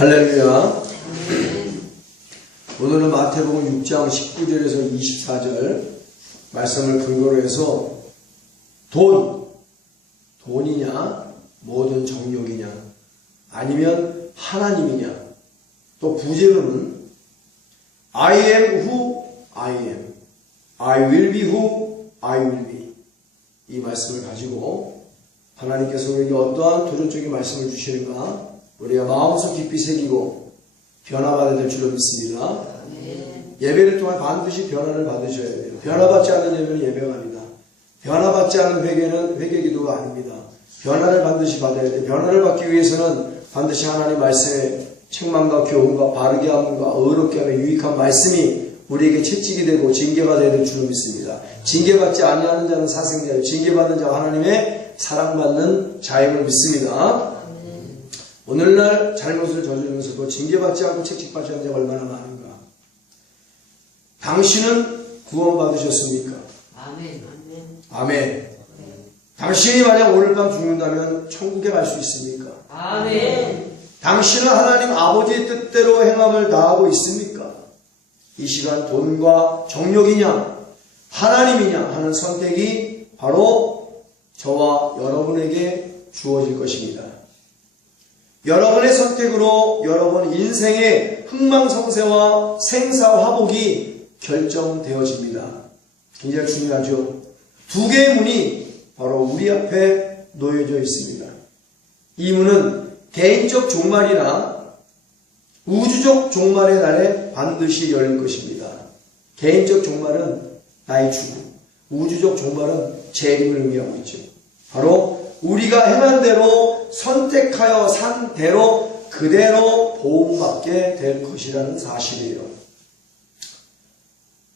할렐루야. 오늘은 마태복음 6장 19절에서 24절 말씀을 근거로 해서 돈이냐, 모든 정욕이냐, 아니면 하나님이냐, 또 부제로는 I am who I am, I will be who I will be, 이 말씀을 가지고 하나님께서 우리에게 어떠한 도전적인 말씀을 주시는가 우리가 마음속 깊이 새기고 변화받아야 될 줄로 믿습니다. 예배를 통해 반드시 변화를 받으셔야 돼요. 변화받지 않는 예배는 예배가 아니다. 변화받지 않은 회개는 회개기도가 아닙니다. 변화를 반드시 받아야 돼요. 변화를 받기 위해서는 반드시 하나님 말씀에 책망과 교훈과 바르게 함과 의롭게 함에 유익한 말씀이 우리에게 채찍이 되고 징계가 되어야 될 줄로 믿습니다. 징계받지 아니하는 자는 사생자예요. 징계받는 자가 하나님의 사랑받는 자임을 믿습니다. 오늘날 잘못을 저지르면서도 징계받지 않고 채찍받지 않는 자가 얼마나 많은가. 당신은 구원받으셨습니까? 아멘. 아멘. 당신이 만약 오늘 밤 죽는다면 천국에 갈 수 있습니까? 아멘. 당신은 하나님 아버지의 뜻대로 행함을 다하고 있습니까? 이 시간 돈과 정욕이냐 하나님이냐 하는 선택이 바로 저와 여러분에게 주어질 것입니다. 여러분의 선택으로 여러분 인생의 흥망성쇠와 생사화복이 결정되어집니다. 굉장히 중요하죠. 두 개의 문이 바로 우리 앞에 놓여져 있습니다. 이 문은 개인적 종말이나 우주적 종말의 날에 반드시 열릴 것입니다. 개인적 종말은 나의 죽음, 우주적 종말은 재림을 의미하고 있죠. 바로 우리가 행한 대로 선택하여 산 대로 그대로 보응받게 될 것이라는 사실이에요.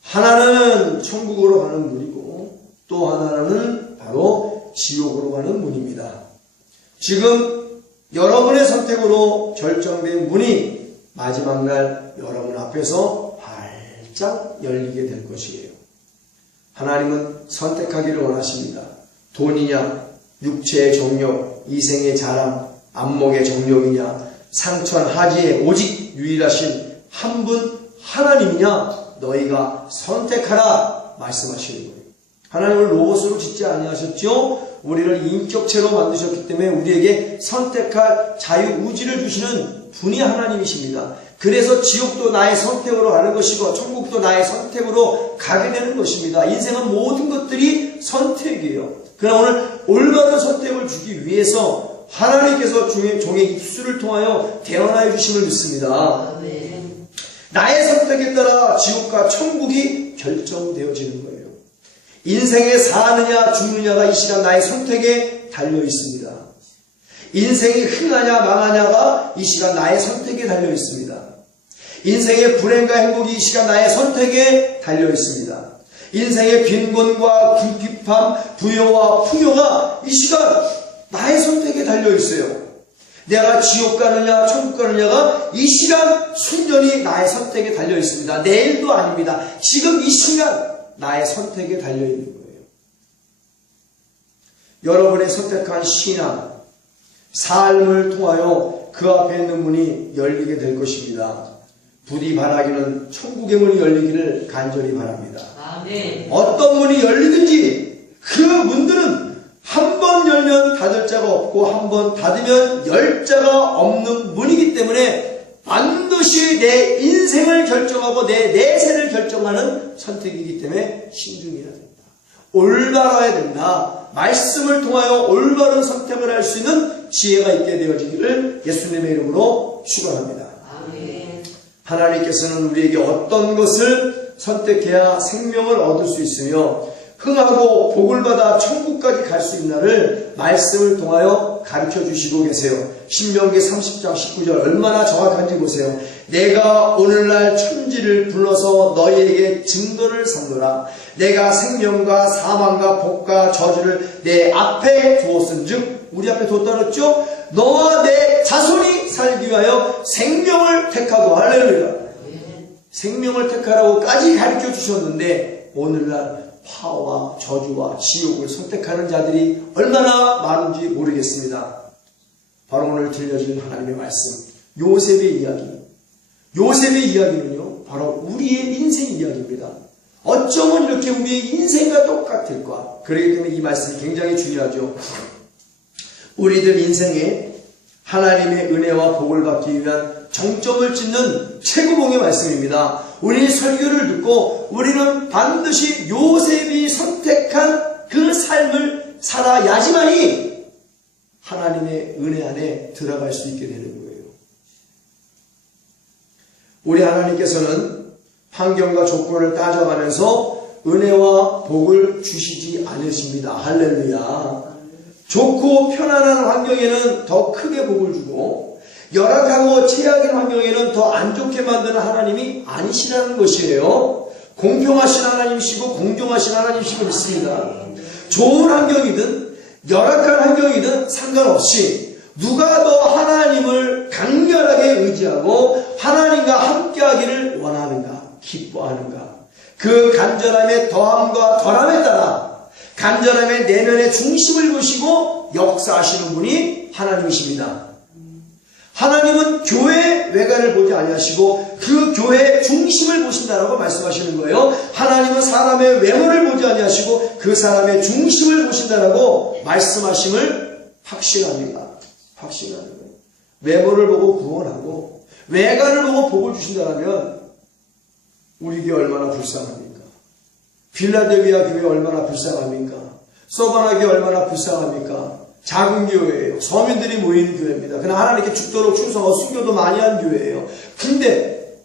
하나는 천국으로 가는 문이고 또 하나는 바로 지옥으로 가는 문입니다. 지금 여러분의 선택으로 결정된 문이 마지막 날 여러분 앞에서 활짝 열리게 될 것이에요. 하나님은 선택하기를 원하십니다. 돈이냐, 육체의 정욕, 이생의 자랑, 안목의 정욕이냐, 상처한 하지에 오직 유일하신 한 분 하나님이냐, 너희가 선택하라 말씀하시는 거예요. 하나님을 로봇으로 짓지 아니하셨죠? 우리를 인격체로 만드셨기 때문에 우리에게 선택할 자유의지를 주시는 분이 하나님이십니다. 그래서 지옥도 나의 선택으로 가는 것이고 천국도 나의 선택으로 가게 되는 것입니다. 인생은 모든 것들이 선택이에요. 그러나 오늘 올바른 선택을 주기 위해서 하나님께서 종의 입술을 통하여 대언하여 주심을 믿습니다. 나의 선택에 따라 지옥과 천국이 결정되어지는 거예요. 인생에 사느냐 죽느냐가 이 시간 나의 선택에 달려 있습니다. 인생이 흥하냐 망하냐가 이 시간 나의 선택에 달려 있습니다. 인생의 불행과 행복이 이 시간 나의 선택에 달려 있습니다. 인생의 빈곤과 궁핍함, 부여와 풍요가 이 시간 나의 선택에 달려 있어요. 내가 지옥 가느냐 천국 가느냐가 이 시간 순전히 나의 선택에 달려 있습니다. 내일도 아닙니다. 지금 이 시간 나의 선택에 달려 있는 거예요. 여러분의 선택한 신앙, 삶을 통하여 그 앞에 있는 문이 열리게 될 것입니다. 부디 바라기는 천국의 문이 열리기를 간절히 바랍니다. 아멘. 어떤 문이 열리든지 그 문들은 한 번 열면 닫을 자가 없고 한 번 닫으면 열 자가 없는 문이기 때문에 반드시 내 인생을 결정하고 내 내세를 결정하는 선택이기 때문에 신중해야 된다. 올바라야 된다. 말씀을 통하여 올바른 선택을 할 수 있는 지혜가 있게 되어지기를 예수님의 이름으로 축원합니다. 아멘. 하나님께서는 우리에게 어떤 것을 선택해야 생명을 얻을 수 있으며 흥하고 복을 받아 천국까지 갈 수 있나를 말씀을 통하여 가르쳐 주시고 계세요. 신명기 30장 19절 얼마나 정확한지 보세요. 내가 오늘날 천지를 불러서 너희에게 증거를 삼노라. 내가 생명과 사망과 복과 저주를 내 앞에 두었은즉, 우리 앞에 뒀다 그랬죠? 너와 내 자손이 살기 위하여 생명을 택하고, 할렐루야. 생명을 택하라고까지 가르쳐 주셨는데 오늘날 파와 저주와 지옥을 선택하는 자들이 얼마나 많은지 모르겠습니다. 바로 오늘 들려진 하나님의 말씀, 요셉의 이야기. 요셉의 이야기는요, 바로 우리의 인생 이야기입니다. 어쩌면 이렇게 우리의 인생과 똑같을까? 그렇기 때문에 이 말씀이 굉장히 중요하죠. 우리들 인생에 하나님의 은혜와 복을 받기 위한 정점을 찍는 최고봉의 말씀입니다. 우리 설교를 듣고 우리는 반드시 요셉이 선택한 그 삶을 살아야지만이 하나님의 은혜 안에 들어갈 수 있게 되는 거예요. 우리 하나님께서는 환경과 조건을 따져가면서 은혜와 복을 주시지 않으십니다. 할렐루야. 좋고 편안한 환경에는 더 크게 복을 주고 열악하고 최악의 환경에는 더 안 좋게 만드는 하나님이 아니시라는 것이에요. 공평하신 하나님이시고 공정하신 하나님이시고 믿습니다. 좋은 환경이든 열악한 환경이든 상관없이 누가 더 하나님을 강렬하게 의지하고 하나님과 함께하기를 원하는가, 기뻐하는가, 그 간절함의 더함과 덜함에 따라 간절함의 내면의 중심을 보시고 역사하시는 분이 하나님이십니다. 하나님은 교회의 외관을 보지 아니하시고 그 교회의 중심을 보신다라고 말씀하시는 거예요. 하나님은 사람의 외모를 보지 아니하시고 그 사람의 중심을 보신다라고 말씀하심을 확신합니다. 확신하는 거예요. 외모를 보고 구원하고 외관을 보고 복을 주신다면 우리 교회 얼마나 불쌍합니까? 빌라델비아 교회 얼마나 불쌍합니까? 서바나 교회 얼마나 불쌍합니까? 작은 교회예요. 서민들이 모이는 교회입니다. 그러나 하나님께 죽도록 충성하고 순교도 많이 한 교회예요. 근데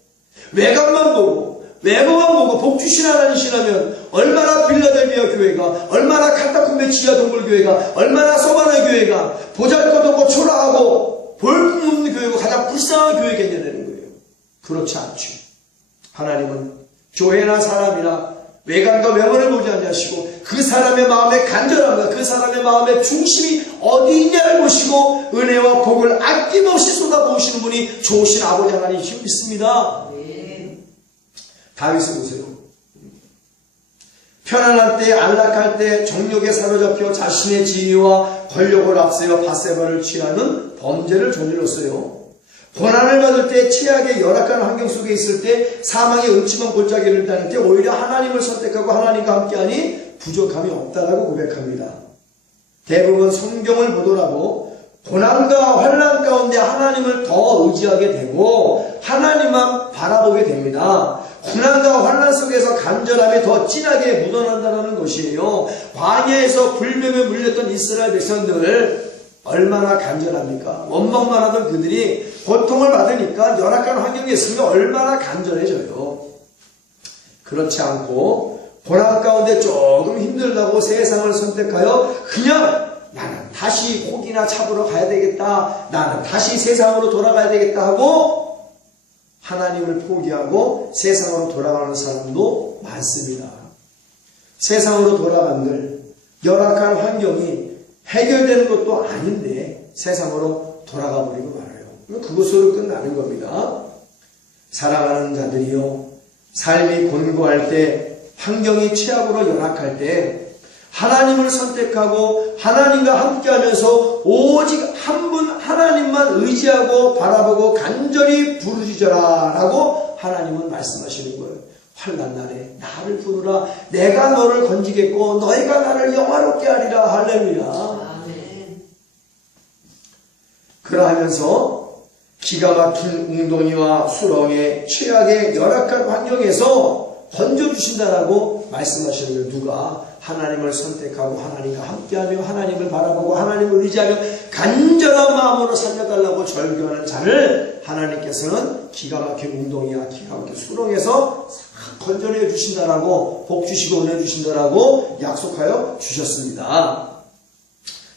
외관만 보고 외모만 보고 복 주신 하나님이시라면 얼마나 빌라델비아 교회가, 얼마나 카타콤베 지하 동굴 교회가, 얼마나 서바나 교회가 보잘것없고 초라하고 볼품없는 교회고 가장 불쌍한 교회겠냐는 거예요. 그렇지 않죠. 하나님은 교회나 사람이나 외관과 외모를 보지 않으시고 그 사람의 마음의 간절함과 그 사람의 마음의 중심이 어디 있냐를 보시고 은혜와 복을 아낌없이 쏟아부으시는 분이 좋으신 아버지 하나님이시고 믿습니다. 다윗을 보세요. 편안할 때, 안락할 때 정욕에 사로잡혀 자신의 지위와 권력을 앞세워 밧세바를 취하는 범죄를 저질렀어요. 고난을 받을 때, 최악의 열악한 환경 속에 있을 때, 사망의 음침한 골짜기를 다닐 때 오히려 하나님을 선택하고 하나님과 함께하니 부족함이 없다라고 고백합니다. 대부분 성경을 보더라도 고난과 환난 가운데 하나님을 더 의지하게 되고 하나님만 바라보게 됩니다. 고난과 환난 속에서 간절함이 더 진하게 묻어난다는 것이에요. 광야에서 불뱀에 물렸던 이스라엘 백성들 얼마나 간절합니까? 원망만 하던 그들이 고통을 받으니까 열악한 환경에 있으면 얼마나 간절해져요. 그렇지 않고 고난 가운데 조금 힘들다고 세상을 선택하여 그냥 나는 다시 고기나 잡으러 가야 되겠다, 나는 다시 세상으로 돌아가야 되겠다 하고 하나님을 포기하고 세상으로 돌아가는 사람도 많습니다. 세상으로 돌아간들 열악한 환경이 해결되는 것도 아닌데 세상으로 돌아가 버리고 말아요. 그것으로 끝나는 겁니다. 사랑하는 자들이요, 삶이 곤고할 때, 환경이 최악으로 열악할 때 하나님을 선택하고 하나님과 함께하면서 오직 한 분 하나님만 의지하고 바라보고 간절히 부르짖어라 라고 하나님은 말씀하시는 거예요. 환난 날에 나를 부르라, 내가 너를 건지겠고 너희가 나를 영화롭게 하리라. 할렐루야. 아멘. 그러하면서 기가 막힌 웅덩이와 수렁의 최악의 열악한 환경에서 건져주신다라고 말씀하시는 거예요. 누가? 하나님을 선택하고 하나님과 함께하며 하나님을 바라보고 하나님을 의지하며 간절한 마음으로 살려달라고 절규하는 자를 하나님께서는 기가 막힌 웅덩이와 기가 막힌 수렁에서 건져내 주신다라고, 복 주시고 은혜 주신다라고 약속하여 주셨습니다.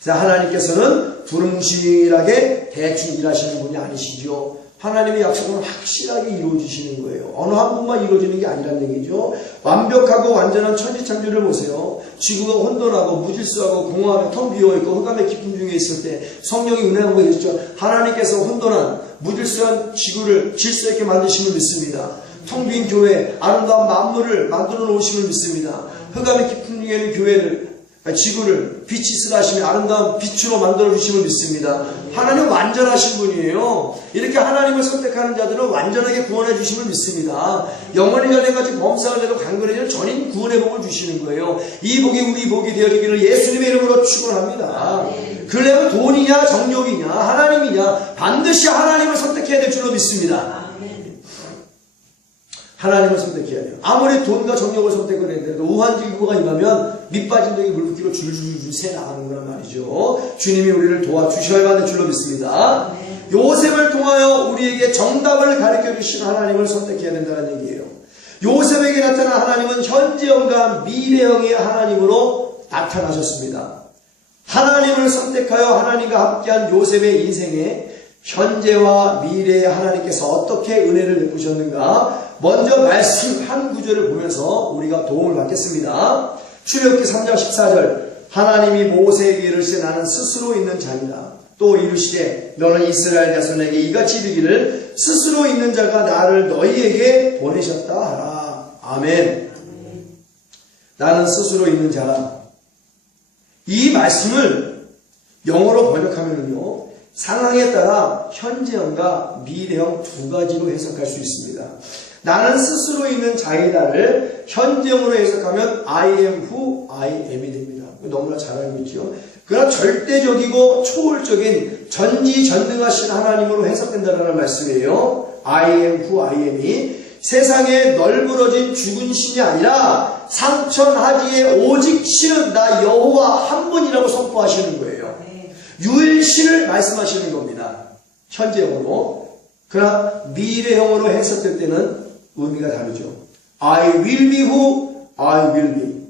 자, 하나님께서는 두루뭉실하게 대충 일하시는 분이 아니시죠. 하나님의 약속은 확실하게 이루어지시는 거예요. 어느 한 분만 이루어지는 게 아니라는 얘기죠. 완벽하고 완전한 천지창조를 보세요. 지구가 혼돈하고 무질서하고 공허하고 텅 비어있고 흑암의 깊음 중에 있을 때 성령이 은혜한 거 있죠. 하나님께서 혼돈한 무질서한 지구를 질서 있게 만드심을 믿습니다. 텅 빈 교회, 아름다운 만물을 만들어 놓으심을 믿습니다. 흑암의 깊은 중에는 교회를 지구를 빛이 있으라 하시며 아름다운 빛으로 만들어 주심을 믿습니다. 하나님 완전하신 분이에요. 이렇게 하나님을 선택하는 자들은 완전하게 구원해 주심을 믿습니다. 영원히 전에까지 범사를 내도 강건해지는 전인 구원의 복을 주시는 거예요. 이 복이 우리 복이 되어지기를 예수님의 이름으로 축원합니다. 그러려면 돈이냐 정욕이냐 하나님이냐 반드시 하나님을 선택해야 될 줄로 믿습니다. 하나님을 선택해야 돼요. 아무리 돈과 정력을 선택을 했는데도 우환지구가 임하면 밑빠진 독이 물붓기로 줄줄줄 새 나가는 거란 말이죠. 주님이 우리를 도와주셔야 할 줄로 믿습니다. 요셉을 통하여 우리에게 정답을 가르쳐 주신 하나님을 선택해야 된다는 얘기예요. 요셉에게 나타난 하나님은 현재형과 미래형의 하나님으로 나타나셨습니다. 하나님을 선택하여 하나님과 함께한 요셉의 인생에 현재와 미래의 하나님께서 어떻게 은혜를 베푸셨는가 먼저 말씀 한 구절을 보면서 우리가 도움을 받겠습니다. 출애굽기 3장 14절 하나님이 모세에게 이르시되 나는 스스로 있는 자니라. 또 이르시되 너는 이스라엘 자손에게 이같이 이르기를 스스로 있는 자가 나를 너희에게 보내셨다 하라. 아멘. 나는 스스로 있는 자라. 이 말씀을 영어로 번역하면요 상황에 따라 현재형과 미래형 두 가지로 해석할 수 있습니다. 나는 스스로 있는 자이다를 현재형으로 해석하면 I am who I am이 됩니다. 너무나 잘 알고 있죠. 그러나 절대적이고 초월적인 전지전능하신 하나님으로 해석된다는 말씀이에요. I am who I am이 세상에 널브러진 죽은 신이 아니라 상천하지에 오직 신은 나 여호와 한 분이라고 선포하시는 거예요. 유일신을 말씀하시는 겁니다. 현재형으로. 그러나 미래형으로 해석될 때는 의미가 다르죠. I will be who I will be.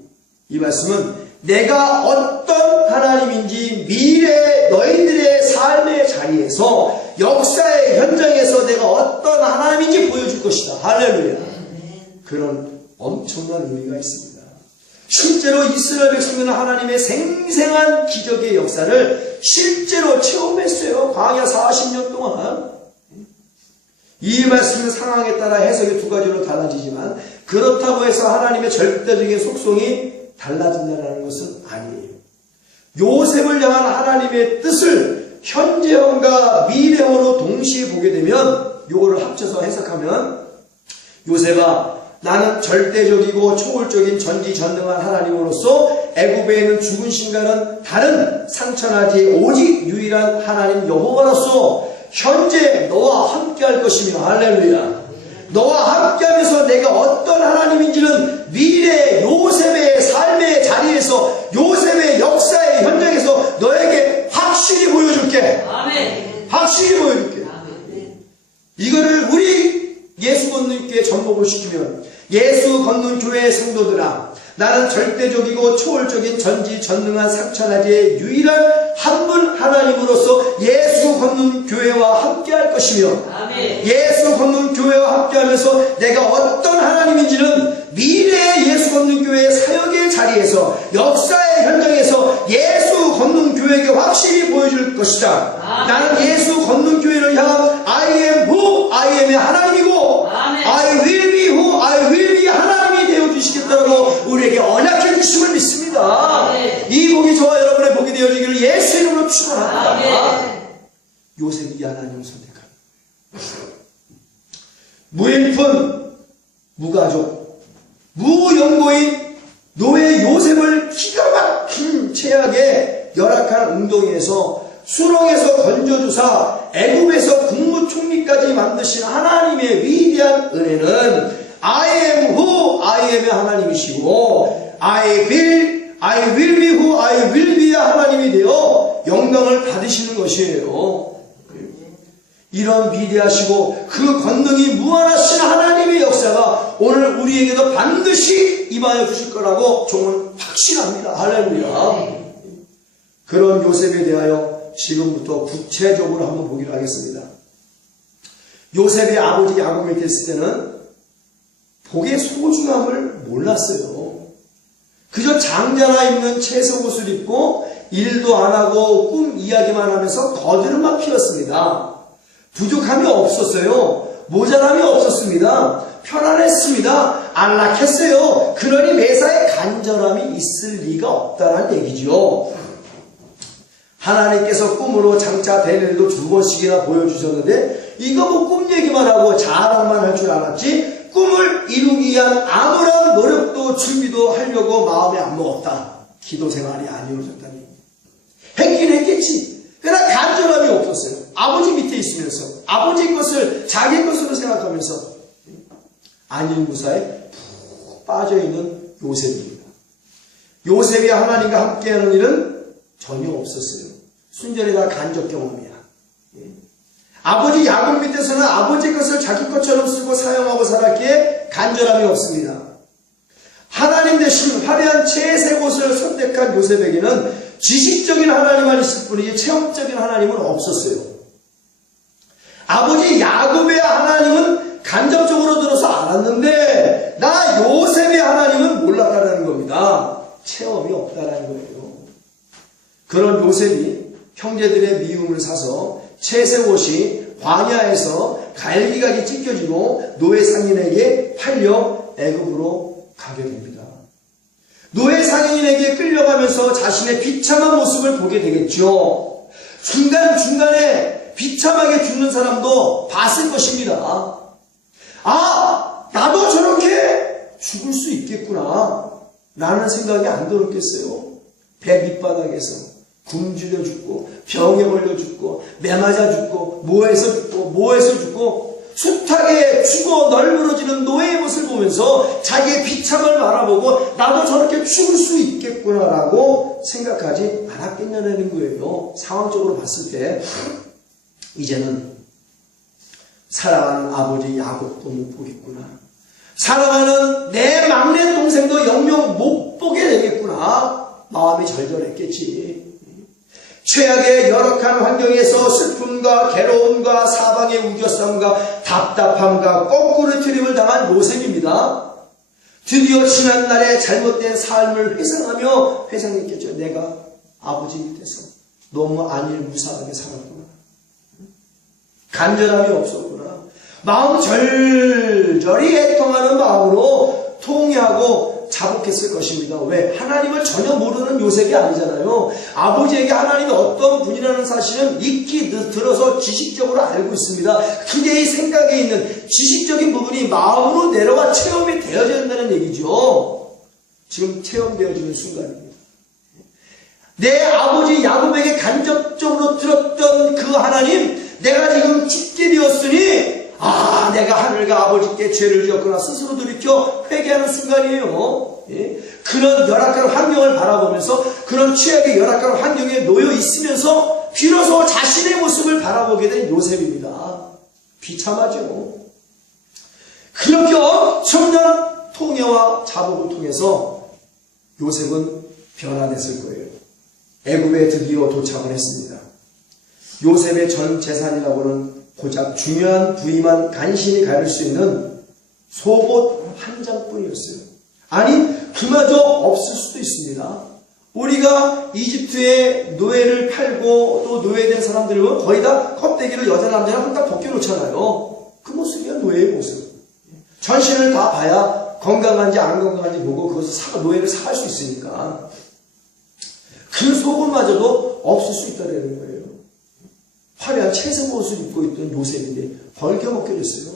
이 말씀은 내가 어떤 하나님인지 미래 너희들의 삶의 자리에서 역사의 현장에서 내가 어떤 하나님인지 보여줄 것이다. 할렐루야. 그런 엄청난 의미가 있습니다. 실제로 이스라엘 백성들은 하나님의 생생한 기적의 역사를 실제로 체험했어요. 광야 40년 동안. 이 말씀은 상황에 따라 해석이 두 가지로 달라지지만 그렇다고 해서 하나님의 절대적인 속성이 달라진다는 것은 아니에요. 요셉을 향한 하나님의 뜻을 현재형과 미래형으로 동시에 보게 되면 요거를 합쳐서 해석하면 요셉아 나는 절대적이고 초월적인 전지전능한 하나님으로서 애굽에 있는 죽은 신과는 다른 상천하지 오직 유일한 하나님 여호와로서 현재 너와 함께할 것이며 할렐루야. 너와 함께하면서 내가 어떤 하나님인지는 미래 요셉의 삶의 자리에서 요셉의 역사의 현장에서 너에게 확실히 보여줄게. 아멘. 확실히 보여줄게. 아멘. 이거를 우리 예수 걷는 교회에 접목을 시키면 예수 걷는 교회의 성도들아 나는 절대적이고 초월적인 전지전능한 상천하지의 유일한 한 분 하나님으로서 예수 걷는 교회와 함께할 것이며 아멘. 예수 걷는 교회와 함께하면서 내가 어떤 하나님인지는 미래의 예수 걷는 교회의 사역의 자리에서 역사의 현장에서 예수 걷는 교회에게 확실히 보여줄 것이다. 아멘. 나는 예수 걷는 교회를 향한 I am who I am의 하나님이고 아멘. I will be who I will be 하나님이 되어주시겠다고 우리에게 언약해 주심을 믿습니다. 아멘. 이 복이 저와 여러분의 복이 되어지기를 예수 이름으로 축원합니다. 아멘. 요셉이 하나님을 선택한 무일푼 무가족 무연고인 노예 요셉을 기가 막힌 최악의 열악한 웅덩이에서 수렁에서 건져주사 애굽에서 국무총리까지 만드신 하나님의 위대한 은혜는 I am who I am의 하나님이시고 I will be who I will be의 하나님이 되어 영광을 받으시는 것이에요. 이런 위대하시고 그 권능이 무한하신 하나님의 역사가 오늘 우리에게도 반드시 임하여 주실 거라고 종은 확신합니다. 할렐루야. 그런 요셉에 대하여 지금부터 구체적으로 한번 보기로 하겠습니다. 요셉의 아버지 야곱이 됐을 때는 복의 소중함을 몰랐어요. 그저 장자나 입는 채소 옷을 입고 일도 안 하고 꿈 이야기만 하면서 거드름만 피웠습니다. 부족함이 없었어요. 모자람이 없었습니다. 편안했습니다. 안락했어요. 그러니 매사에 간절함이 있을 리가 없다는 얘기죠. 하나님께서 꿈으로 장차 될 일도 2번씩이나 보여주셨는데 이거 뭐 꿈 얘기만 하고 자랑만 할 줄 알았지 꿈을 이루기 위한 아무런 노력도 준비도 하려고 마음에 안 먹었다. 기도 생활이 안 이루어졌다니. 했긴 했겠지. 그러나 간절함이 없었어요. 아버지 밑에 있으면서 아버지 것을 자기 것으로 생각하면서 안일무사에 푹 빠져있는 요셉입니다. 요셉이 하나님과 함께하는 일은 전혀 없었어요. 순전히 다 간접 경험이야. 아버지 야곱 밑에서는 아버지 것을 자기 것처럼 쓰고 사용하고 살았기에 간절함이 없습니다. 하나님 대신 화려한 채색 옷을 선택한 요셉에게는 지식적인 하나님만 있을 뿐이지 체험적인 하나님은 없었어요. 아버지 야곱의 하나님은 간접적으로 들어서 알았는데 나 요셉의 하나님은 몰랐다는 겁니다. 체험이 없다는 거예요. 그런 요셉이 형제들의 미움을 사서 채색 옷이 광야에서 갈기갈기 찢겨지고 노예 상인에게 팔려 애굽으로 가게 됩니다. 노예 상인에게 끌려가면서 자신의 비참한 모습을 보게 되겠죠. 중간중간에 비참하게 죽는 사람도 봤을 것입니다. 아, 나도 저렇게 죽을 수 있겠구나 라는 생각이 안 들었겠어요. 배 밑바닥에서 굶주려 죽고 병에 걸려 죽고 매 맞아 죽고 뭐해서 죽고 숱하게 죽어 널브러지는 노예의 모습을 보면서 자기의 비참을 바라보고 나도 저렇게 죽을 수 있겠구나라고 생각하지 않았겠냐는 거예요. 상황적으로 봤을 때 이제는 사랑하는 아버지 야곱도 못 보겠구나. 사랑하는 내 막내 동생도 영영 못 보게 되겠구나. 마음이 절절했겠지. 최악의 열악한 환경에서 슬픔과 괴로움과 사방의 우겨싸움과 답답함과 거꾸로 트림을 당한 요셉입니다. 드디어 지난날의 잘못된 삶을 회상했겠죠. 내가 아버지 밑에서 너무 안일무사하게 살았구나. 간절함이 없었구나. 마음 절절히 애통하는 마음으로 통회하고 자복했을 것입니다. 왜? 하나님을 전혀 모르는 요셉이 아니잖아요. 아버지에게 하나님이 어떤 분이라는 사실은 익히 들어서 지식적으로 알고 있습니다. 그의 생각에 있는 지식적인 부분이 마음으로 내려와 체험이 되어야 된다는 얘기죠. 지금 체험되어지는 순간입니다. 내 아버지 야곱에게 간접적으로 들었던 그 하나님, 내가 지금 죽게 되었으니 내가 하늘과 아버지께 죄를 지었구나 스스로 돌이켜 회개하는 순간이에요. 그런 열악한 환경을 바라보면서 그런 최악의 열악한 환경에 놓여 있으면서 비로소 자신의 모습을 바라보게 된 요셉입니다. 비참하죠. 그렇게 엄청난 통해와 자복을 통해서 요셉은 변화됐을 거예요. 애굽에 드디어 도착을 했습니다. 요셉의 전 재산이라고는 고작 중요한 부위만 간신히 가릴 수 있는 속옷 한 장뿐이었어요. 아니, 그마저 없을 수도 있습니다. 우리가 이집트에 노예를 팔고 또 노예된 사람들은 거의 다 껍데기를 여자 남자랑 한딱 벗겨놓잖아요. 그 모습이야 노예의 모습. 전신을 다 봐야 건강한지 안 건강한지 보고 그것을 노예를 사갈 수 있으니까 그 속옷마저도 없을 수 있다는 거예요. 화려한 채색 옷을 입고 있던 요셉인데 벌겨먹게 됐어요.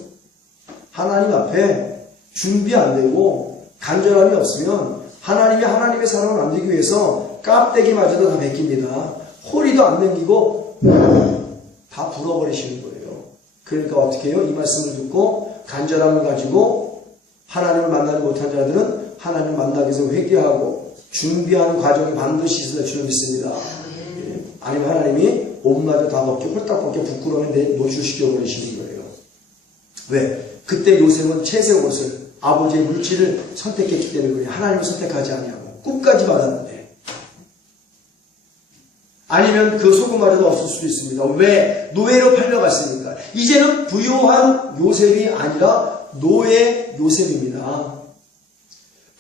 하나님 앞에 준비 안 되고 간절함이 없으면 하나님이 하나님의 사랑을 만들기 위해서 껍데기마저도 다 벗깁니다. 허리도 안 넘기고 다 불어버리시는 거예요. 그러니까 어떻게 해요? 이 말씀을 듣고 간절함을 가지고 하나님을 만나지 못한 자들은 하나님을 만나기 위해서 회개하고 준비하는 과정이 반드시 있을 줄 믿습니다. 아니면 하나님이 옷마저 다 벗겨 홀딱 벗겨 부끄러우면 노출시켜 버리시는 거예요. 왜? 그때 요셉은 채색 옷을 아버지의 물질을 선택했기 때문에 하나님을 선택하지 아니하고 꿈까지 받았는데 아니면 그 속옷마저도 없을 수도 있습니다. 왜? 노예로 팔려갔으니까. 이제는 부요한 요셉이 아니라 노예 요셉입니다.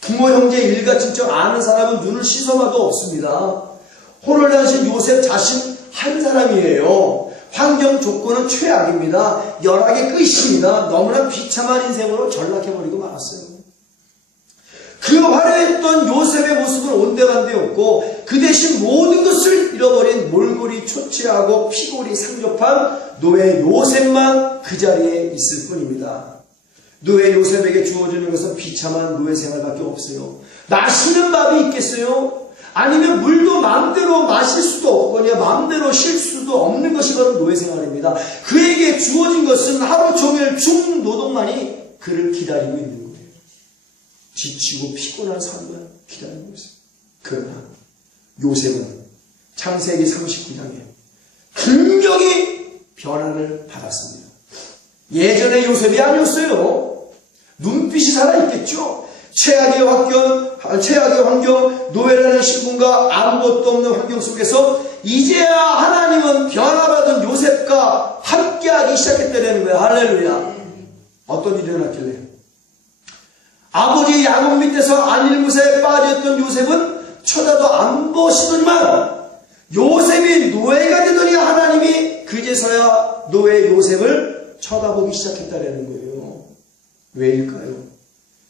부모 형제 일가 친척 아는 사람은 눈을 씻어봐도 없습니다. 혼을 다니신 요셉 자신 한 사람이에요. 환경 조건은 최악입니다. 열악의 끝입니다. 너무나 비참한 인생으로 전락해버리고 말았어요. 그 화려했던 요셉의 모습은 온데간데였고 그 대신 모든 것을 잃어버린 몰골이 초췌하고 피골이 상접한 노예 요셉만 그 자리에 있을 뿐입니다. 노예 요셉에게 주어지는 것은 비참한 노예 생활밖에 없어요. 맛있는 밥이 있겠어요? 아니면 물도 마음대로 마실 수도 없거냐 마음대로 쉴 수도 없는 것이 바로 노예 생활입니다. 그에게 주어진 것은 하루 종일 중노동만이 그를 기다리고 있는 거예요. 지치고 피곤한 삶을 기다리고 있어요. 그러나 요셉은 창세기 39장에 굉장히 변화를 받았습니다. 예전의 요셉이 아니었어요. 눈빛이 살아있겠죠. 최악의 환경, 노예라는 신분과 아무것도 없는 환경 속에서 이제야 하나님은 변화받은 요셉과 함께하기 시작했다는 거예요. 할렐루야. 어떤 일이 일어났길래? 아버지 야곱 밑에서 안일무사에 빠져있던 요셉은 쳐다도 안 보시더니만 요셉이 노예가 되더니 하나님이 그제서야 노예 요셉을 쳐다보기 시작했다는 거예요. 왜일까요?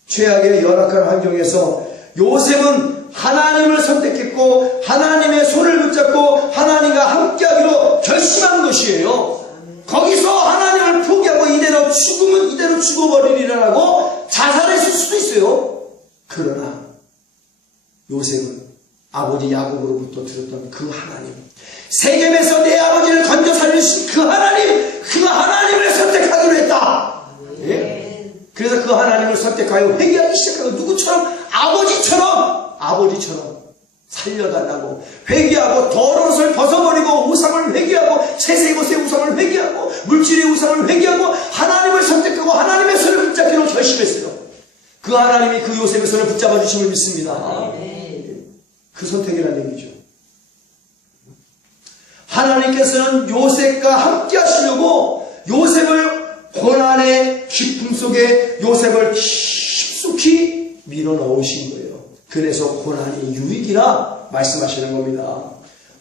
최악의 열악한 환경에서 요셉은 하나님을 선택했고 하나님의 손을 붙잡고 하나님과 함께하기로 결심한 것이에요. 거기서 하나님을 포기하고 이대로 죽으면 이대로 죽어버리리라고 자살했을 수도 있어요. 그러나 요셉은 아버지 야곱으로부터 들었던 그 하나님, 세겜에서 내 아버지를 건져 살리신 그 하나님을 선택하기로 했다. 예? 그래서 그 하나님을 선택하여 회개하기 시작하고 누구처럼? 아버지처럼 살려달라고 회개하고 더러운 것을 벗어버리고 우상을 회개하고 채색옷의 우상을 회개하고 물질의 우상을 회개하고 하나님을 선택하고 하나님의 손을 붙잡기로 결심했어요. 그 하나님이 그 요셉의 손을 붙잡아 주심을 믿습니다. 그 선택이라는 얘기죠. 하나님께서는 요셉과 함께 하시려고 요셉을 고난의 깊음 속에 요셉을 깊숙이 밀어넣으신 거예요. 그래서 고난이 유익이라 말씀하시는 겁니다.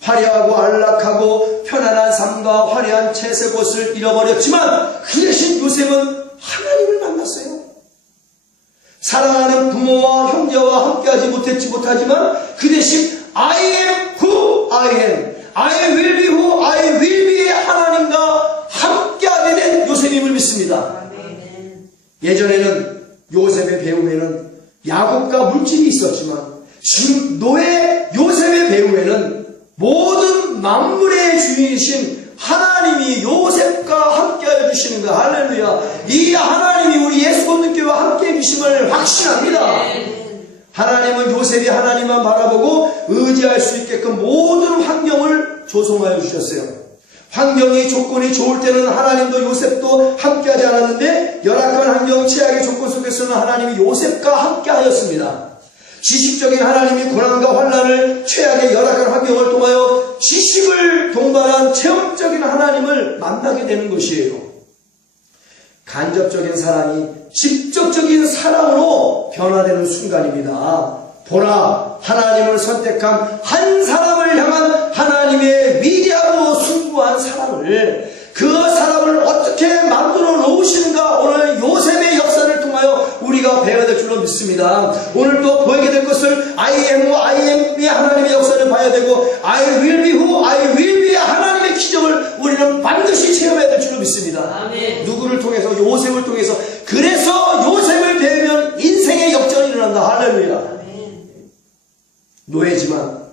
화려하고 안락하고 편안한 삶과 화려한 채색옷을 잃어버렸지만 그 대신 요셉은 하나님을 만났어요. 사랑하는 부모와 형제와 함께하지 못하지만 그 대신 I am who I am, I will be who I will be의 하나님과 함께하게 된 요셉임을 믿습니다. 예전에는 요셉의 배움에는 야곱과 물질이 있었지만 지금 노예 요셉의 배움에는 모든 만물의 주인이신 하나님이 요셉과 함께하여 주시는 거. 할렐루야. 이 하나님이 우리 예수 믿는 교회와 함께해 주심을 확신합니다. 하나님은 요셉이 하나님만 바라보고 의지할 수 있게끔 모든 환경을 조성하여 주셨어요. 환경이 조건이 좋을 때는 하나님도 요셉도 함께하지 않았는데 열악한 환경 최악의 조건 속에서는 하나님이 요셉과 함께하였습니다. 지식적인 하나님이 고난과 환난을 최악의 열악한 환경을 통하여 지식을 동반한 체험적인 하나님을 만나게 되는 것이에요. 간접적인 사랑이 직접적인 사랑으로 변화되는 순간입니다. 보라, 하나님을 선택한 한 사람을 향한 하나님의 위대하고 숭고한 사랑을, 그 사람을 어떻게 만들어 놓으시는가 오늘 요셉의 역사를 통하여 우리가 배워야 될 줄로 믿습니다. 오늘 또 보이게 될 것을 I am의 하나님의 역사를 봐야 되고 I will be who I will be의 하나님의 기적을 우리는 반드시 체험해야 될 줄로 믿습니다. 아멘. 누구를 통해서? 요셉을 통해서. 그래서 요셉을 배우면 인생의 역전이 일어난다. 할렐루야. 노예지만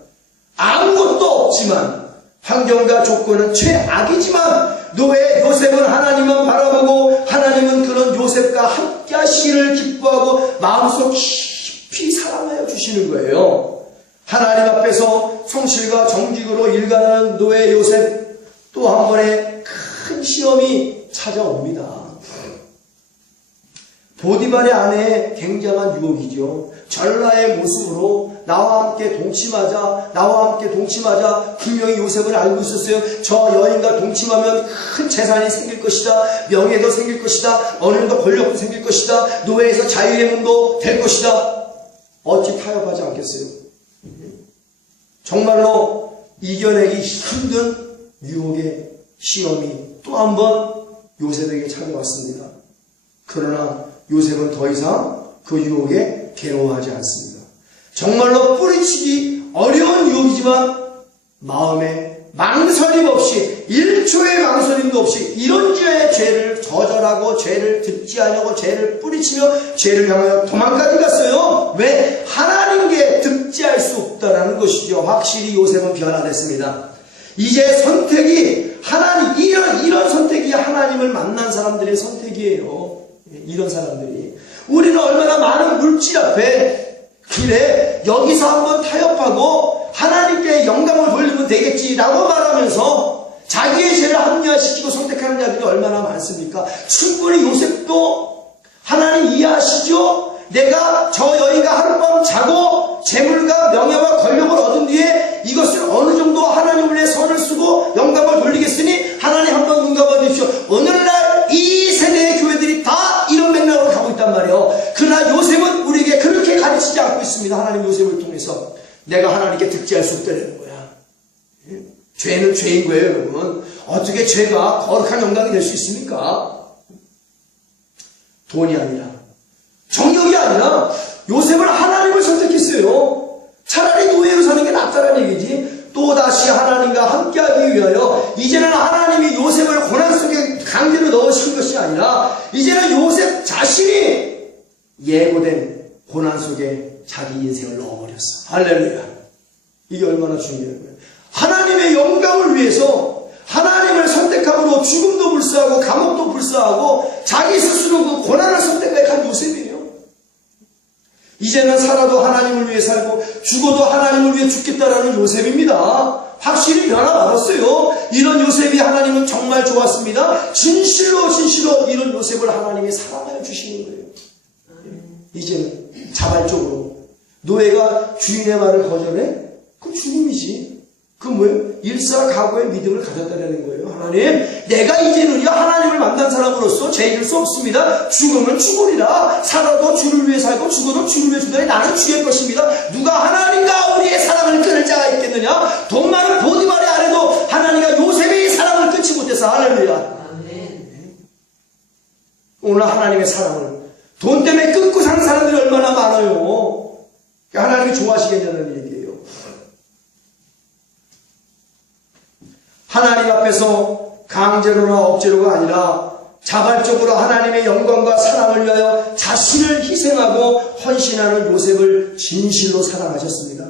아무것도 없지만 환경과 조건은 최악이지만 노예 요셉은 하나님만 바라보고 하나님은 그런 요셉과 함께 하시기를 기뻐하고 마음속 깊이 사랑하여 주시는 거예요. 하나님 앞에서 성실과 정직으로 일관하는 노예 요셉, 또 한 번의 큰 시험이 찾아옵니다. 보디발의 아내의 굉장한 유혹이죠. 전라의 모습으로 나와 함께 동침하자 분명히 요셉을 알고 있었어요. 저 여인과 동침하면 큰 재산이 생길 것이다, 명예도 생길 것이다, 어느 정도 권력도 생길 것이다, 노예에서 자유의 문도 될 것이다. 어찌 타협하지 않겠어요? 정말로 이겨내기 힘든 유혹의 시험이 또 한 번 요셉에게 찾아왔습니다. 그러나 요셉은 더 이상 그 유혹에 괴로워하지 않습니다. 정말로 뿌리치기 어려운 유혹이지만 마음에 망설임 없이 1초의 망설임도 없이 이런 죄의 죄를 저절하고 죄를 듣지 않으려고 죄를 뿌리치며 죄를 향하여 도망까지 갔어요. 왜? 하나님께 득지할 수 없다는 것이죠. 확실히 요셉은 변화됐습니다. 이제 선택이 하나님, 이런 선택이 하나님을 만난 사람들의 선택이에요. 이런 사람들이. 우리는 얼마나 많은 물질 앞에 그래 여기서 한번 타협하고 하나님께 영광을 돌리면 되겠지라고 말하면서 자기의 죄를 합리화시키고 선택하는 자들이 얼마나 많습니까? 충분히 요셉도 하나님 이해하시죠? 내가 저 여인과 하룻밤 자고 재물과 명예와 권력을 얻은 뒤에 이것을 어느 정도 하나님을 위해 선을 쓰고 영광을 돌리겠으니 하나님 한번 눈 감아주십시오. 오늘날 이 세대의 교회들이 다 이런 맥락으로 가고 있단 말이에요. 그러나 요셉은 우리에게 그렇게 가르치지 않고 있습니다. 하나님 요셉을 통해서 내가 하나님께 득지할 수 없다는 거야. 죄는 죄인 거예요, 여러분. 어떻게 죄가 거룩한 영광이 될 수 있습니까? 돈이 아니라 정력이 아니라 요셉은 하나님을 선택했어요. 차라리 노예로 사는 게 낫다는 얘기지. 또다시 하나님과 함께하기 위하여 이제는 하나님이 요셉을 고난 속에 강제로 넣으신 것이 아니라 이제는 요셉 자신이 예고된 고난 속에 자기 인생을 넣어버렸어. 할렐루야. 이게 얼마나 중요한 거예요. 하나님의 영광을 위해서 하나님을 선택함으로 죽음도 불사하고 감옥도 불사하고 자기 스스로 그 고난을 선택한 요셉이에요. 이제는 살아도 하나님을 위해 살고 죽어도 하나님을 위해 죽겠다라는 요셉입니다. 확실히 변화받았어요. 이런 요셉이 하나님은 정말 좋았습니다. 진실로 이런 요셉을 하나님이 사랑하여 주시는 거예요. 이제는 자발적으로 노예가 주인의 말을 거절해? 그 죽음이지. 그 뭐예요? 일사각오의 믿음을 가졌다는 거예요. 하나님, 내가 이제는요 하나님을 만난 사람으로서 죄질 수 없습니다. 죽으면 죽으리라. 살아도 주를 위해 살고 죽어도 주를 위해 죽으니 나는 주의 것입니다. 누가 하나님과 우리의 사랑을 끊을 자가 있겠느냐? 돈 많은 보디발의 아래도 하나님과 요셉의 사랑을 끊지 못해서 할렐루야. 오늘 하나님의 사랑을 돈 때문에 끊고 사는 사람들이 얼마나 많아요. 하나님이 좋아하시겠냐는 얘기예요. 하나님 앞에서 강제로나 억지로가 아니라 자발적으로 하나님의 영광과 사랑을 위하여 자신을 희생하고 헌신하는 요셉을 진실로 사랑하셨습니다.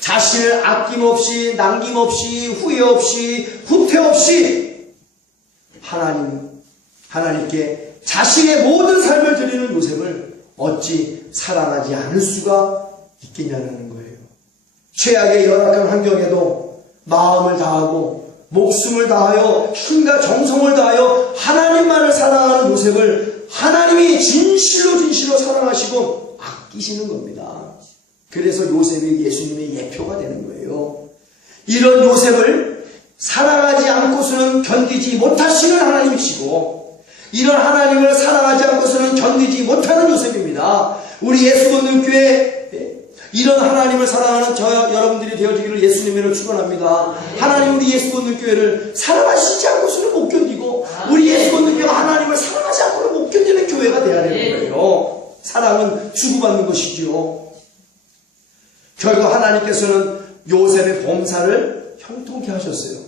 자신을 아낌없이 남김없이 후회 없이 후퇴 없이 하나님께 자신의 모든 삶을 드리는 요셉을 어찌 사랑하지 않을 수가 있겠냐는 거예요. 최악의 열악한 환경에도 마음을 다하고 목숨을 다하여 힘과 정성을 다하여 하나님만을 사랑하는 요셉을 하나님이 진실로 사랑하시고 아끼시는 겁니다. 그래서 요셉이 예수님의 예표가 되는 거예요. 이런 요셉을 사랑하지 않고서는 견디지 못하시는 하나님이시고 이런 하나님을 사랑하지 않고서는 견디지 못하는 요셉입니다. 우리 예수권능교회 이런 하나님을 사랑하는 여러분들이 되어지기를 예수님으로 축원합니다. 하나님 우리 예수권능교회를 사랑하시지 않고서는 못 견디고 우리 예수권능교회가 하나님을 사랑하지 않고는 못 견디는 교회가 되어야 되는 거예요. 사랑은 주고받는 것이죠. 결국 하나님께서는 요셉의 범사를 형통케 하셨어요.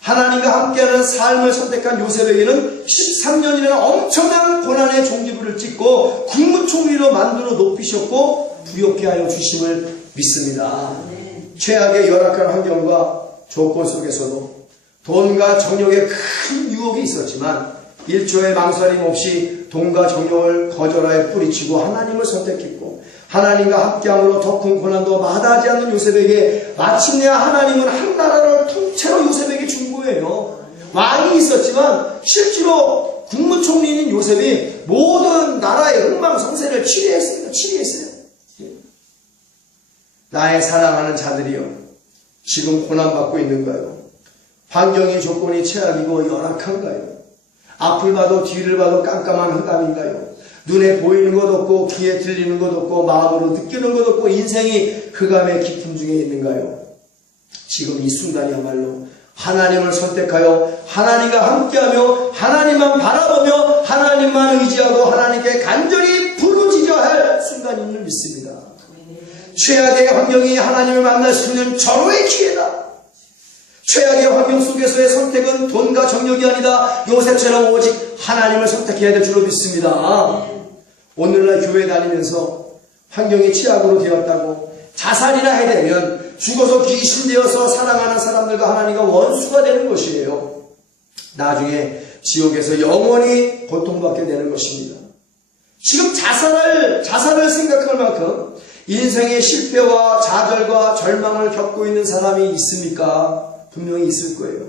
하나님과 함께하는 삶을 선택한 요셉에게는 13년이라는 엄청난 고난의 종지부를 찍고 국무총리로 만들어 높이셨고 부욕케 하여 주심을 믿습니다. 최악의 열악한 환경과 조건 속에서도 돈과 정력에 큰 유혹이 있었지만 일초의 망설임 없이 돈과 정력을 거절하여 뿌리치고 하나님을 선택했고 하나님과 함께함으로 더 큰 고난도 마다하지 않는 요셉에게 마침내 하나님은 한 나라를 통째로 요셉에게 준 거예요. 왕이 있었지만 실제로 국무총리인 요셉이 모든 나라의 흥망성쇠를 치리했어요. 나의 사랑하는 자들이여 지금 고난받고 있는가요? 환경의 조건이 최악이고 열악한가요? 앞을 봐도 뒤를 봐도 깜깜한 흑암인가요? 눈에 보이는 것 없고 귀에 들리는 것 없고 마음으로 느끼는 것 없고 인생이 흑암의 깊음 중에 있는가요? 지금 이 순간이야말로 하나님을 선택하여 하나님과 함께하며 하나님만 바라보며 하나님만 의지하고 하나님께 간절히 부르짖어야 할 순간 다니는 줄 믿습니다. 최악의 환경이 하나님을 만날 수 있는 절호의 기회다. 최악의 환경 속에서의 선택은 돈과 정력이 아니다. 요셉처럼 오직 하나님을 선택해야 될 줄로 믿습니다. 오늘날 교회 다니면서 환경이 최악으로 되었다고 자살이나 해대면 죽어서 귀신되어서 사랑하는 사람들과 하나님과 원수가 되는 것이에요. 나중에 지옥에서 영원히 고통받게 되는 것입니다. 지금 자살을 생각할 만큼 인생의 실패와 좌절과 절망을 겪고 있는 사람이 있습니까? 분명히 있을 거예요.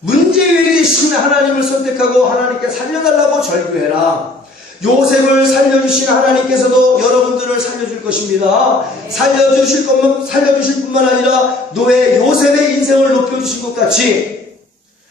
문제 위에 계신 하나님을 선택하고 하나님께 살려달라고 절규해라. 요셉을 살려주신 하나님께서도 여러분들을 살려줄 것입니다. 살려주실 뿐만 아니라 노예 요셉의 인생을 높여주신 것 같이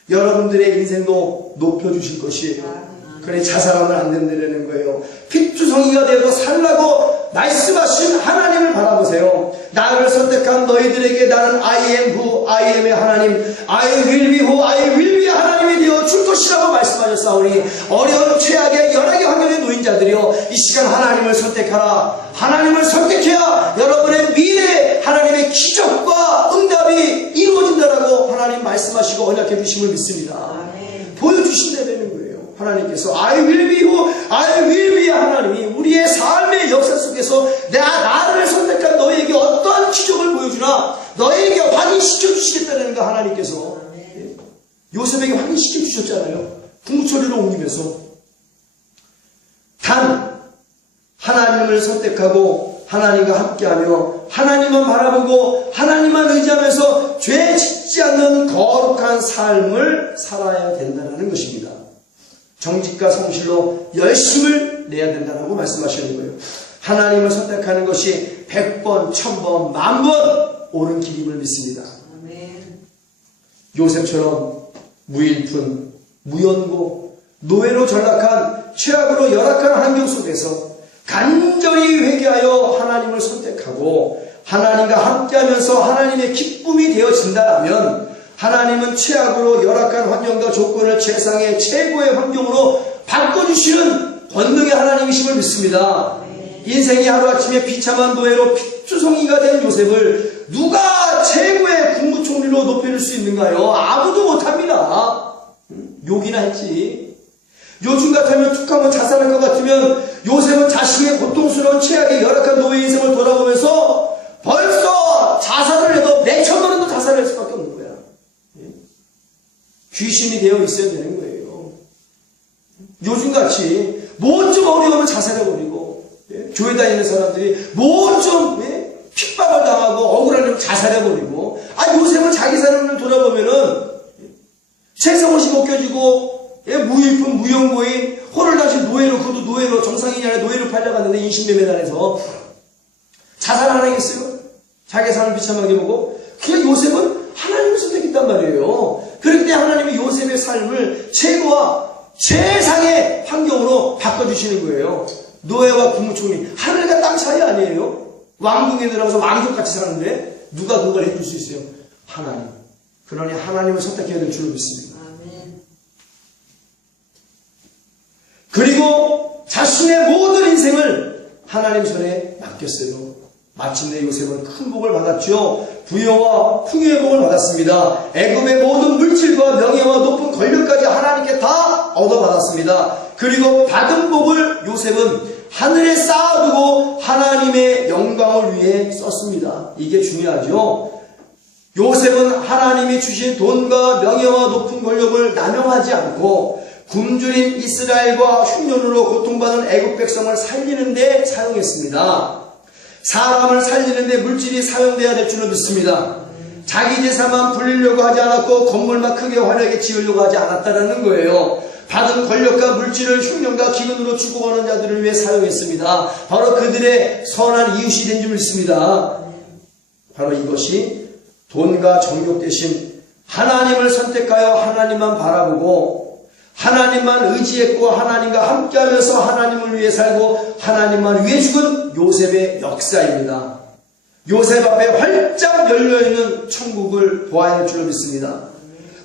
여러분들의 인생도 높여주실 것이에요. 그래 자살하면 안 된다는 거예요. 핏주성이가 되어도 살라고 말씀하신 하나님을 바라보세요. 나를 선택한 너희들에게 나는 I am who I am의 하나님, I will be who I will be 하나님이 되어 줄 것이라고 말씀하셨사오니 어려운 최악의 연약의 환경에 놓인 자들이여 이 시간 하나님을 선택하라. 하나님을 선택해야 여러분의 미래에 하나님의 기적과 응답이 이루어진다라고 하나님 말씀하시고 언약해 주심을 믿습니다. 보여주신다는 거예요. 하나님께서 I will be who I will be 하나님이 우리의 삶의 역사 속에서 나를 선택한 너에게 어떠한 기적을 보여주나 너에게 확인시켜 주시겠다는 거 하나님께서 요셉에게 확인시켜 주셨잖아요. 궁처리로 옮기면서 단 하나님을 선택하고 하나님과 함께하며 하나님만 바라보고 하나님만 의지하면서 죄 짓지 않는 거룩한 삶을 살아야 된다는 것입니다. 정직과 성실로 열심을 내야 된다고 말씀하시는 거예요. 하나님을 선택하는 것이 100번, 1000번, 10,000번 옳은 길임을 믿습니다. 요셉처럼 무일푼, 무연고, 노예로 전락한 최악으로 열악한 환경 속에서 간절히 회개하여 하나님을 선택하고 하나님과 함께하면서 하나님의 기쁨이 되어진다면 하나님은 최악으로 열악한 환경과 조건을 세상의 최고의 환경으로 바꿔주시는 권능의 하나님이심을 믿습니다. 인생이 하루아침에 비참한 노예로 핏주성이가 된 요셉을 누가 최고의 국무총리로 높여줄 수 있는가요? 아무도 못합니다. 욕이나 했지. 요즘 같으면 툭 하면 자살할 것 같으면 요셉은 자신의 고통스러운 최악의 열악한 노예 인생을 돌아보면서 벌써 자살을 해도 내쳐버려도 자살을 할 수밖에 없는 거야. 귀신이 되어 있어야 되는 거예요. 요즘같이 뭐 좀 어려우면 자살해버리고 교회 다니는 사람들이 뭐 좀 핍박을 당하고 억울하면 자살해버리고 요셉은 자기 사람을 돌아보면은 세상옷이 벗겨지고 무일푼 무연고인 호를 다시 노예로 그것도 노예로 정상인이 아니라 노예로 팔려갔는데 인신매매단에서 자살 안 하겠어요? 자기 삶을 비참하게 보고 그냥 요셉은 하나님을 선택했단 말이에요. 그렇기 때문에 하나님이 요셉의 삶을 최고와 최상의 환경으로 바꿔주시는 거예요. 노예와 국무총리 하늘과 땅 차이 아니에요? 왕궁에 들어가서 왕족같이 사는데 누가 그걸 해줄 수 있어요? 하나님. 그러니 하나님을 선택해야 될 줄로 믿습니다. 그리고 자신의 모든 인생을 하나님 손에 맡겼어요. 마침내 요셉은 큰 복을 받았죠. 부여와 풍요의 복을 받았습니다. 애굽의 모든 물질과 명예와 높은 권력까지 하나님께 다 얻어받았습니다. 그리고 받은 복을 요셉은 하늘에 쌓아두고 하나님의 영광을 위해 썼습니다. 이게 중요하죠. 요셉은 하나님이 주신 돈과 명예와 높은 권력을 남용하지 않고 굶주린 이스라엘과 흉년으로 고통받는 애굽 백성을 살리는 데 사용했습니다. 사람을 살리는 데 물질이 사용돼야 될 줄로 믿습니다. 자기 재산만 불리려고 하지 않았고 건물만 크게 화려하게 지으려고 하지 않았다는 거예요. 받은 권력과 물질을 흉년과 기근으로 죽어가는 자들을 위해 사용했습니다. 바로 그들의 선한 이웃이 된 줄 믿습니다. 바로 이것이 돈과 정욕 대신 하나님을 선택하여 하나님만 바라보고 하나님만 의지했고 하나님과 함께하면서 하나님을 위해 살고 하나님만 위해 죽은 요셉의 역사입니다. 요셉 앞에 활짝 열려있는 천국을 보아야 할 줄로 믿습니다.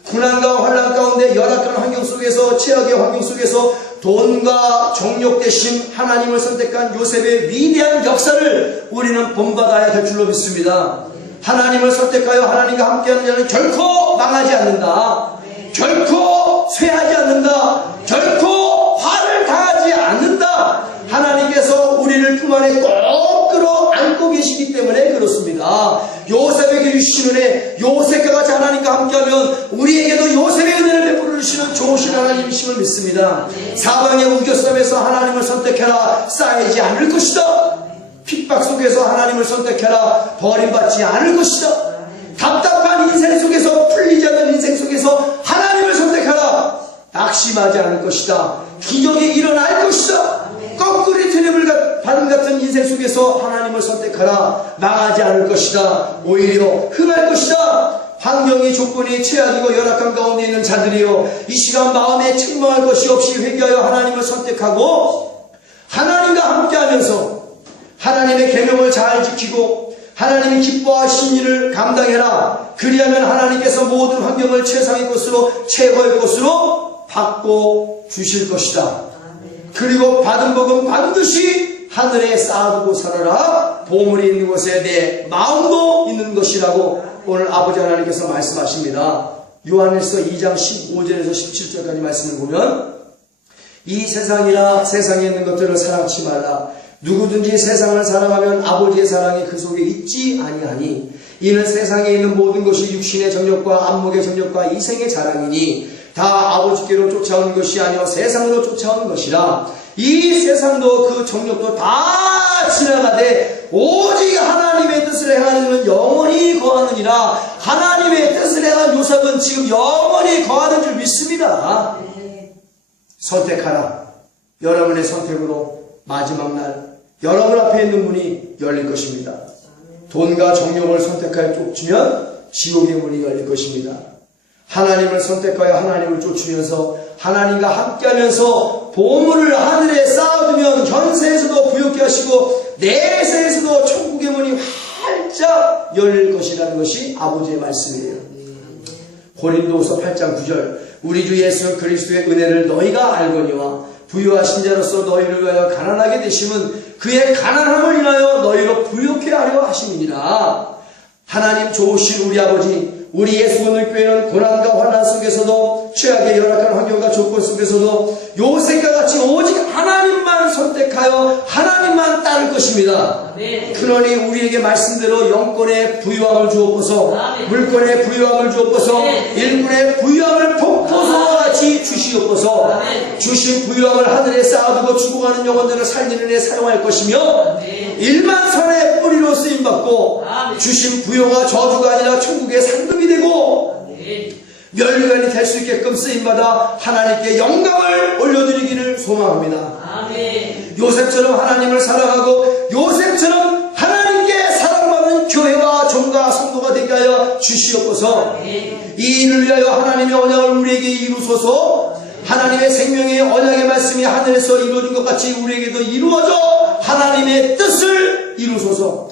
고난과 환난 가운데 열악한 환경 속에서 최악의 환경 속에서 돈과 정욕 대신 하나님을 선택한 요셉의 위대한 역사를 우리는 본받아야 될 줄로 믿습니다. 하나님을 선택하여 하나님과 함께하는 자는 결코 망하지 않는다. 결코 쇠하지 않는다. 결코 화를 당하지 않는다. 하나님께서 우리를 품 안에 꼭 끌어안고 계시기 때문에 그렇습니다. 요셉에게 주신 은혜, 요셉과 같이 하나님과 함께하면 우리에게도 요셉의 은혜를 베풀어 주시는 좋으신 하나님이심을 믿습니다. 사방의 우겨쌈에서 하나님을 선택해라, 쌓이지 않을 것이다. 핍박 속에서 하나님을 선택해라, 버림받지 않을 것이다. 답답한 인생 속에서, 풀리지 않는 인생 속에서 하나님을 선택하라, 낙심하지 않을 것이다. 기적이 일어날 것이다. 거꾸리 트랩을 받은 같은 인생 속에서 하나님을 선택하라, 망하지 않을 것이다. 오히려 흥할 것이다. 환경이 조건이 최악이고 열악한 가운데 있는 자들이여, 이 시간 마음에 책망할 것이 없이 회개하여 하나님을 선택하고 하나님과 함께하면서 하나님의 계명을 잘 지키고 하나님이 기뻐하신 일을 감당해라. 그리하면 하나님께서 모든 환경을 최상의 것으로, 최고의 것으로 바꿔 주실 것이다. 그리고 받은 복은 반드시 하늘에 쌓아두고 살아라. 보물이 있는 곳에 내 마음도 있는 것이라고 오늘 아버지 하나님께서 말씀하십니다. 요한일서 2장 15절에서 17절까지 말씀을 보면, 이 세상이나 세상에 있는 것들을 사랑치 말라. 누구든지 세상을 사랑하면 아버지의 사랑이 그 속에 있지 아니하니, 이는 세상에 있는 모든 것이 육신의 정욕과 안목의 정욕과 이생의 자랑이니 다 아버지께로 쫓아오는 것이 아니요 세상으로 쫓아오는 것이라. 이 세상도 그 정욕도 다 지나가되 오직 하나님의 뜻을 행하는 영원히 거하느니라. 하나님의 뜻을 행한 요셉은 지금 영원히 거하는 줄 믿습니다. 선택하라. 여러분의 선택으로 마지막 날 여러분 앞에 있는 문이 열릴 것입니다. 돈과 정욕을 선택하여 쫓으면 지옥의 문이 열릴 것입니다. 하나님을 선택하여 하나님을 쫓으면서 하나님과 함께하면서 보물을 하늘에 쌓아두면 현세에서도 부욕케 하시고 내세에서도 천국의 문이 활짝 열릴 것이라는 것이 아버지의 말씀이에요. 고린도후서 8장 9절, 우리 주 예수 그리스도의 은혜를 너희가 알거니와 부유하신 자로서 너희를 위하여 가난하게 되심은 그의 가난함을 인하여 너희로 부욕케 하려 하심이니라. 하나님 좋으신 우리 아버지, 우리 예수 오늘교회는 고난과 환난 속에서도, 최악의 열악한 환경과 조건 속에서도 요셉과 같이 오직 하나님만 선택하여 하나님만 따를 것입니다. 그러니 우리에게 말씀대로 영권의 부유함을 주옵소서, 물권의 부유함을 주옵소서, 일꾼의 부유함을 폭포수와 같이 주시옵소서. 주신 부유함을 하늘에 쌓아두고 죽어가는 영혼들을 살리는 데 사용할 것이며, 일만선의 뿌리로 쓰임받고 주신 부여가 저주가 아니라 천국의 상급이 되고 멸류관이 될 수 있게끔 쓰임받아 하나님께 영광을 올려드리기를 소망합니다. 요셉처럼 하나님을 사랑하고 요셉처럼 하나님께 사랑받는 교회와 종과 성도가 되게 하여 주시옵소서. 이 일을 위하여 하나님의 언약을 우리에게 이루소서. 하나님의 생명의 언약의 말씀이 하늘에서 이루어진 것 같이 우리에게도 이루어져 하나님의 뜻을 이루소서.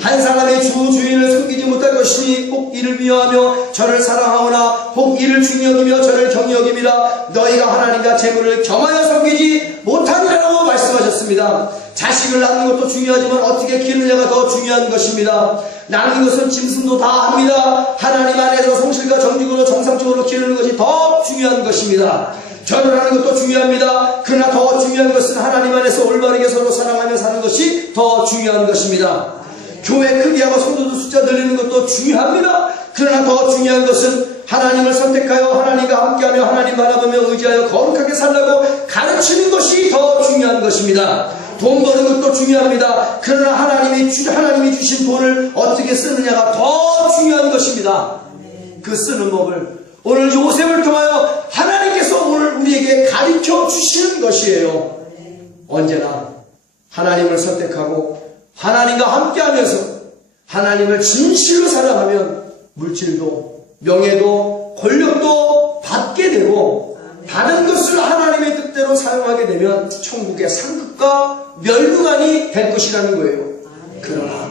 한 사람의 주인을 섬기지 못할 것이니 혹 이를 미워하며 저를 사랑하거나 혹 이를 중요하며 저를 경여김이라. 너희가 하나님과 재물을 겸하여 섬기지 못하니라고 말씀하셨습니다. 자식을 낳는 것도 중요하지만 어떻게 기르느냐가 더 중요한 것입니다. 낳는 것은 짐승도 다 합니다. 하나님 안에서 성실과 정직으로 정상적으로 기르는 것이 더 중요한 것입니다. 결혼하는 것도 중요합니다. 그러나 더 중요한 것은 하나님 안에서 올바르게 서로 사랑하며 사는 것이 더 중요한 것입니다. 교회 크기하고 성도들 숫자 늘리는 것도 중요합니다. 그러나 더 중요한 것은 하나님을 선택하여 하나님과 함께하며 하나님 바라보며 의지하여 거룩하게 살라고 가르치는 것이 더 중요한 것입니다. 돈 버는 것도 중요합니다. 그러나 하나님이 주신 돈을 어떻게 쓰느냐가 더 중요한 것입니다. 그 쓰는 법을 오늘 요셉을 통하여 하나님께서 오늘 우리에게 가르쳐 주시는 것이에요. 언제나 하나님을 선택하고 하나님과 함께하면서 하나님을 진실로 사랑하면 물질도 명예도 권력도 받게 되고, 다른 것을 하나님의 뜻대로 사용하게 되면 천국의 상급과 멸류관이 될 것이라는 거예요. 그러나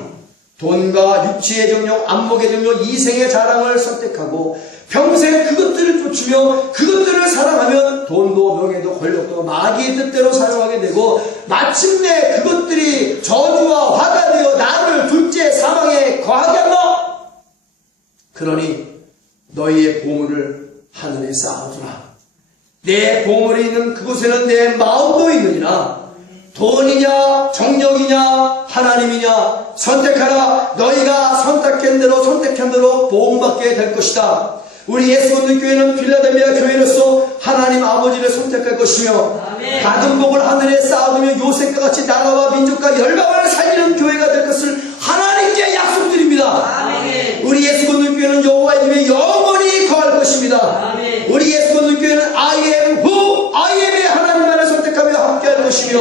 돈과 육체의 정욕, 안목의 정욕, 이생의 자랑을 선택하고 평생 그것들을 쫓으며 그것들을 사랑하면 돈도 명예도 권력도 마귀의 뜻대로 사용하게 되고 마침내 그것들이 저주와 화가 되어 나를 둘째 사망에 거하게 한다. 그러니 너희의 보물을 하늘에 쌓아두라. 내 보물이 있는 그곳에는 내 마음도 있느니라. 돈이냐 정력이냐 하나님이냐 선택하라. 너희가 선택한 대로 보응받게 될 것이다. 우리 예수 믿는 교회는 필라델피아 교회로서 하나님 아버지를 선택할 것이며 아멘. 받은 복을 하늘에 쌓아두며 요셉과 같이 나라와 민족과 열방을 살리는 교회가 될 것을 하나님께 약속드립니다. 아멘. 우리 예수 믿는 교회는 여호와의 집에 영원히 거할 것입니다. 아멘. 우리 예수 믿는 교회는 I am who I am의 하나님만을 선택하며 함께할 것이며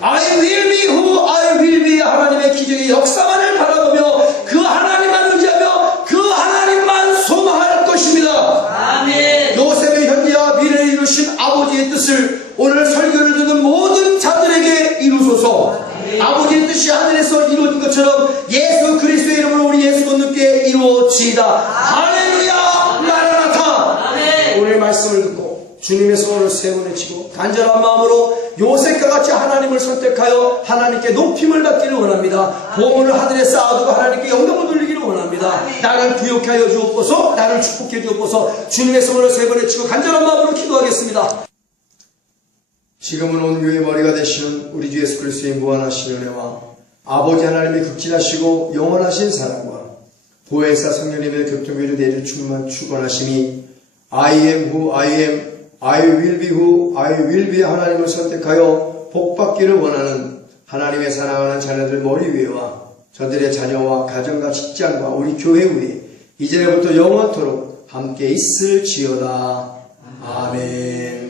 I will be who I will be 하나님의 기적의 역사만을 바라보며 그 하나님만 의지하며 그 하나님만 소망할 것입니다. 아멘. 요셉의 현재와 미래를 이루신 아버지의 뜻을 오늘 설교를 듣는 모든 자들에게 이루소서. 아버지의 뜻이 하늘에서 이루어진 것처럼 예수 그리스도의 이름으로 우리 예수 믿는께 이루어지이다. 할렐루야 마라나타. 아멘. 오늘 말씀을 듣고 주님의 손을 세 번 외치고 간절한 마음으로 요셉과 같이 하나님을 선택하여 하나님께 높임을 받기를 원합니다. 보물을 하늘에 쌓아두고 하나님께 영광을 돌리기를 원합니다. 나를 부욕해 하여 주옵소서. 나를 축복해 주옵소서. 주님의 손을 세 번 외치고 간절한 마음으로 기도하겠습니다. 지금은 온 교회의 머리가 되시는 우리 주 예수 그리스도의 무한하신 은혜와 아버지 하나님의 극진하시고 영원하신 사랑과 보혜사 성령님의 교통교류 내주 충만 축원하심이 I am who I am, I will be who I will be 하나님을 선택하여 복받기를 원하는 하나님의 사랑하는 자녀들 머리 위에와 저들의 자녀와 가정과 직장과 우리 교회 위에 이제부터 영원토록 함께 있을지어다. 아멘.